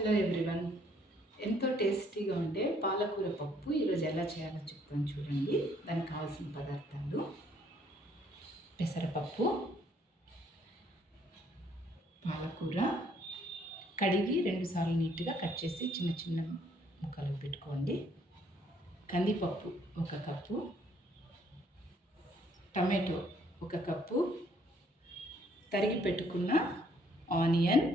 Hello everyone. ఎంతో టేస్టీగా ఉండే పాలకూర పప్పు ఈరోజు ఎలా చేయాలో చెప్తాను చూడండి. దానికి కావాల్సిన పదార్థాలు: పెసరపప్పు, పాలకూర కడిగి 2 సార్లు నీట్గా కట్ చేసి చిన్న చిన్న ముక్కలు పెట్టుకోండి. కందిపప్పు 1 కప్పు, టమాటో 1 కప్పు, తరిగి పెట్టుకున్న onion,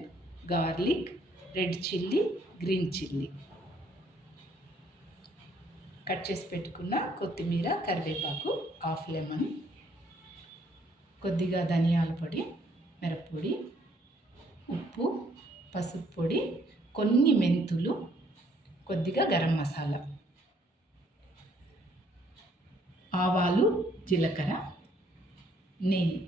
garlic, red chilli, green chilli, cut చేసి పెట్టుకున్న కొత్తిమీర, కరివేపాకు, హాఫ్ లెమన్, కొద్దిగా ధనియాల పొడి, మిరప్పొడి, ఉప్పు, పసుపు పొడి, కొన్ని మెంతులు, కొద్దిగా గరం మసాలా, ఆవాలు, జీలకర్ర, నెయ్యి.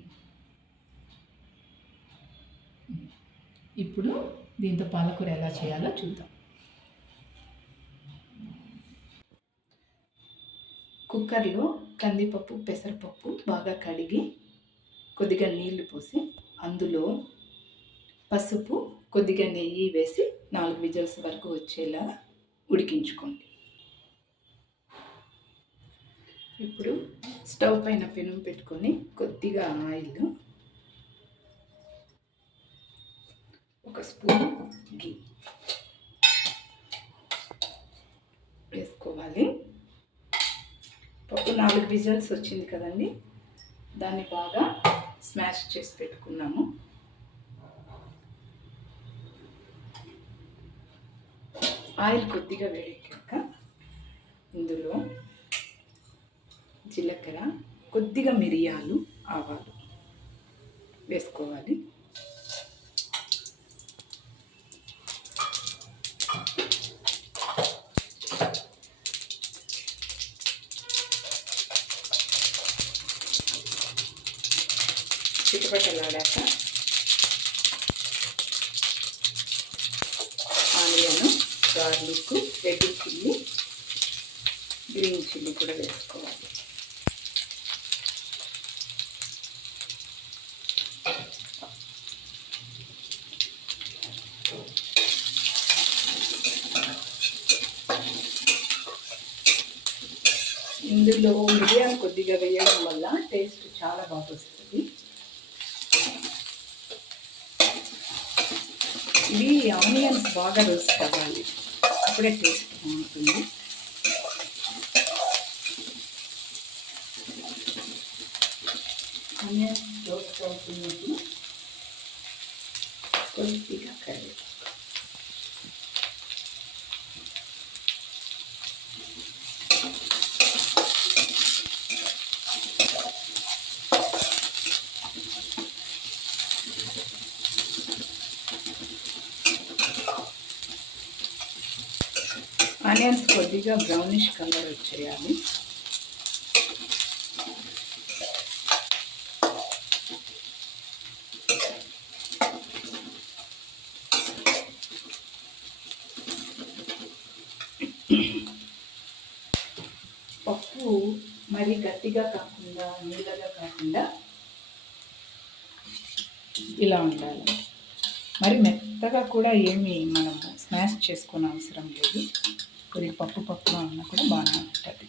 ఇప్పుడు దీంతో పాలకూర ఎలా చేయాలో చూద్దాం. కుక్కర్లో కందిపప్పు, పెసరపప్పు బాగా కడిగి కొద్దిగా నీళ్లు పోసి అందులో పసుపు, కొద్దిగా నెయ్యి వేసి 4 విజిల్స్ వరకు వచ్చేలా ఉడికించుకోండి. ఇప్పుడు స్టవ్ పైన పెనం పెట్టుకొని కొద్దిగా ఆయిల్, 1 స్పూన్ ఘీ వేసుకోవాలి. పప్పు 4 విజిల్స్ వచ్చింది కదండి, దాన్ని బాగా స్మాష్ చేసి పెట్టుకున్నాము. ఆయిల్ కొద్దిగా వేడెక్కాక ఇందులో జీలకర్ర, కొద్దిగా మిరియాలు, ఆవాలు వేసుకోవాలి. చిటపటలాడాక onion, garlic, red chilli, green chilli కూడా వేసుకోవాలి. ఇందులో మిరియాలు కొద్దిగా వేయడం వల్ల టేస్ట్ చాలా బాగా వస్తుంది. ఇవి ఆనియన్స్ బాగా రోస్ట్ అవ్వాలి, అప్పుడే టేస్ట్ బాగుంటుంది. ఆనియన్స్ రోస్ట్ అవుతున్నప్పుడు కొద్దిగా కరివేపాకు, ఆనియన్స్ కొద్దిగా బ్రౌనిష్ కలర్ వచ్చేయాలి. పప్పు మరి గట్టిగా కాకుండా, నీళ్ళగా కాకుండా ఇలా ఉండాలి. మరి మెత్తగా కూడా ఏమి మనం స్మాష్ చేసుకునే అవసరం లేదు. కొద్దిగా పప్పుగా ఉన్నా కూడా బాగానే ఉంటుంది.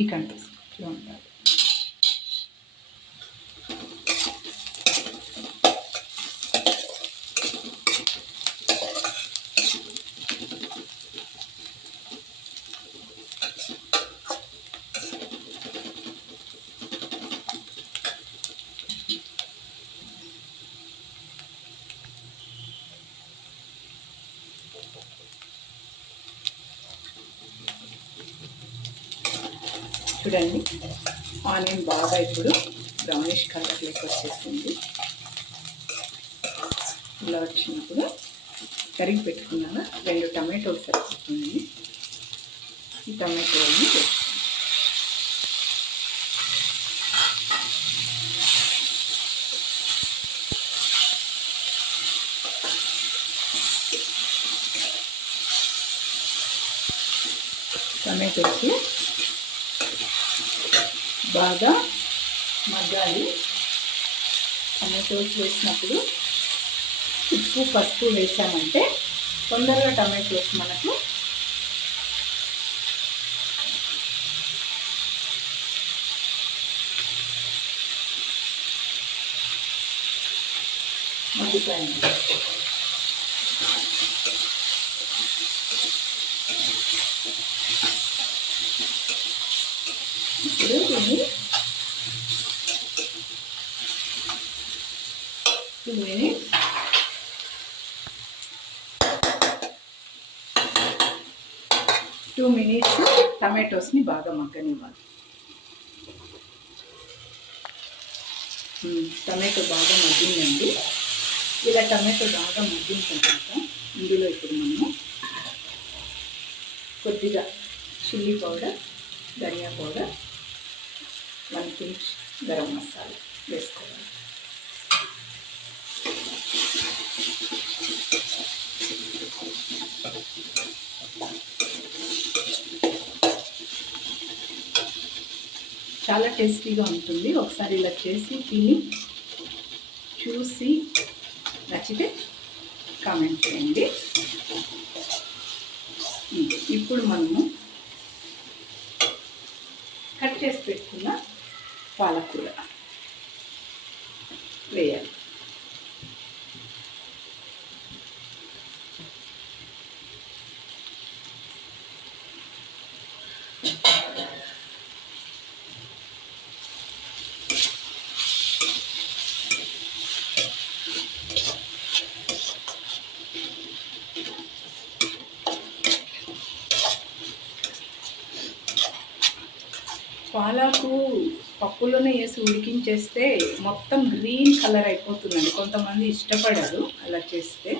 ఈ కన్సిస్టెన్సీలో ఉండాలి. చూడండి, ఆనియన్ బాగా ఇప్పుడు బ్రౌనిష్ కలర్లోకి వచ్చేసింది. ఇలా వచ్చినప్పుడు తరిగి పెట్టుకున్నాక 2 టమాటోలు సరిపోతుంది. ఈ టమాటోని టమాటోకి బాగా మగ్గాలి. టమాటోస్ వేసినప్పుడు ఉప్పు పసుపు వేసామంటే తొందరగా టమాటోస్ మనకు మగ్గిపోయింది. ఇప్పుడు దీన్ని 2 minutes టమాటోస్ని బాగా మగ్గనివ్వాలి. టమాటో బాగా మగ్గిందండి. ఇలా టమాటో బాగా మగ్గిన తర్వాత ఇందులో ఇప్పుడు మనము కొద్దిగా చిల్లీ పౌడర్, ధనియా పౌడర్, 1 pinch గరం మసాలా వేసుకోవాలి. చాలా టేస్టీగా ఉంటుంది. ఒకసారి ఇలా చేసి తిని చూసి నచ్చితే కామెంట్ చేయండి. ఇప్పుడు మనము కట్ చేసి పెట్టుకున్న పాలకూర వేయాలి. పాలకు పప్పులోనే వేసి ఉడికించేస్తే మొత్తం గ్రీన్ కలర్ అయిపోతుందండి. కొంతమంది ఇష్టపడరు అలా చేస్తే.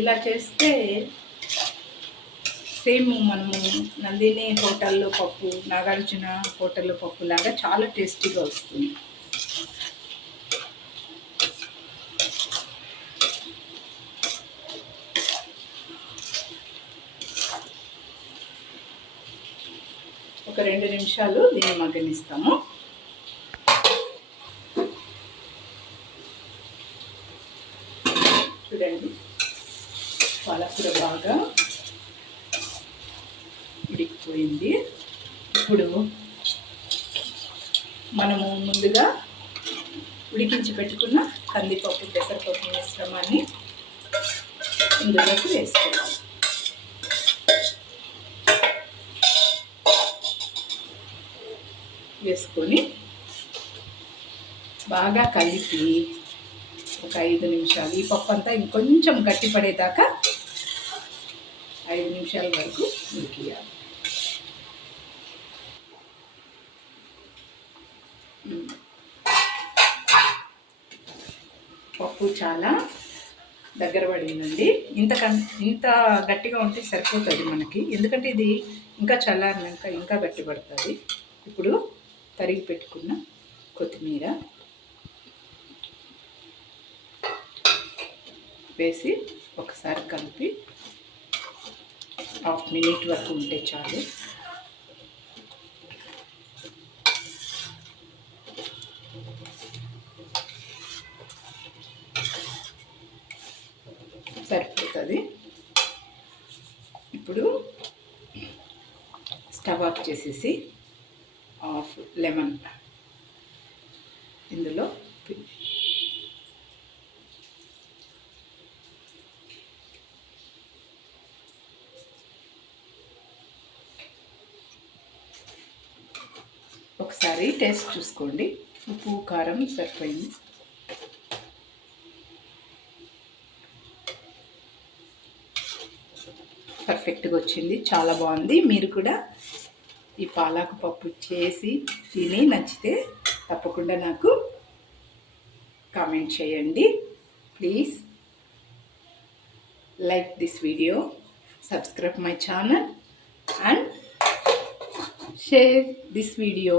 ఇలా చేస్తే సేమ్ మనము నందిని హోటల్లో పప్పు, నాగార్జున హోటల్లో పప్పు లాగా చాలా టేస్టీగా వస్తుంది. ఒక 2 నిమిషాలు దీన్ని మగ్గనిస్తాము. చూడండి, పాలకూర బాగా ఉడికిపోయింది. ఇప్పుడు మనము ముందుగా ఉడికించి పెట్టుకున్న కందిపప్పు, పెసరపప్పు మిశ్రమాన్ని ఇందులోకి వేసుకోవాలి. వేసుకొని బాగా కలిపి ఒక 5 నిమిషాలు ఈ పప్పు అంతా ఇంకొంచెం గట్టిపడేదాకా 5 నిమిషాల వరకు ఉడికియాలి. పప్పు చాలా దగ్గర పడిందండి. ఇంత గట్టిగా ఉంటే సరిపోతుంది మనకి, ఎందుకంటే ఇది ఇంకా చల్లారినాక ఇంకా గట్టి పడుతుంది. ఇప్పుడు తరిగి పెట్టుకున్న కొత్తిమీర వేసి ఒకసారి కలిపి 1/2 minute వరకు ఉంటే చాలు. సరిపోతుంది. ఇప్పుడు స్టవ్ ఆఫ్ చేసేసి హాఫ్ లెమన్ ఇందులో ఒకసారి టేస్ట్ చూసుకోండి. ఉప్పు కారం సరిపోయింది. పర్ఫెక్ట్గా వచ్చింది, చాలా బాగుంది. మీరు కూడా ఈ పాలకు పప్పు చేసి తిని నచ్చితే తప్పకుండా నాకు కామెంట్ చేయండి. Please like this video, subscribe my channel and share this video.